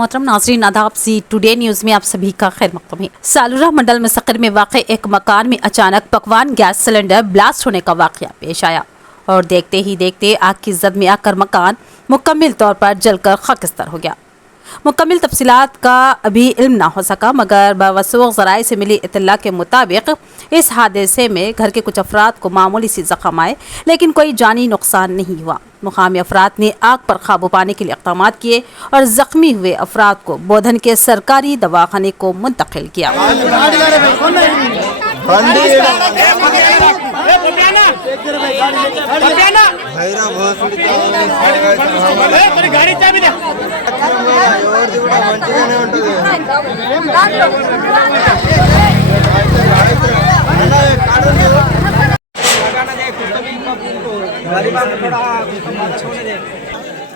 मोहतरम नाजरीन आदाब सी टुडे न्यूज़ में आप सभी का खैर मक़दम है। सालूरा मंडल मुस्तकिर में वाक़ एक मकान में अचानक पकवान गैस सिलेंडर ब्लास्ट होने का वाक़या पेश आया और देखते ही देखते आग की जद में आकर मकान मुकम्मल तौर पर जलकर खाकिस्तान हो गया। मुकम्मल तफसीलात का अभी इल्म ना हो सका, मगर बवसूख ज़राए से मिली इत्तला के मुताबिक इस हादसे में घर के कुछ अफराद को मामूली सी ज़ख्म आए, लेकिन कोई जानी नुकसान नहीं हुआ। मुकामी अफराद ने आग पर काबू पाने के लिए इक़दाम किए और ज़ख्मी हुए अफराद को बोधन के सरकारी दवाखाने को मुंतकिल किया।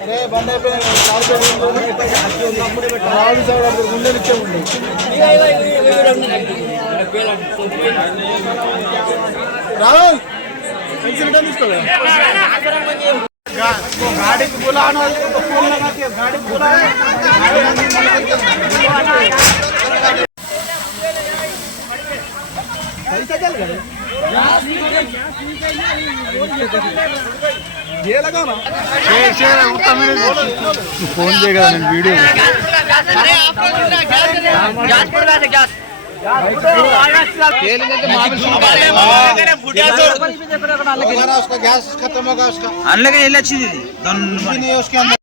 अरे बंदे पे गाड़ी को बुलाना, फोन लगा के गाड़ी को बुलाना। ये लगा ना फोन देगा वीडियो उसका गैस खत्म होगा उसका। अच्छी दीदी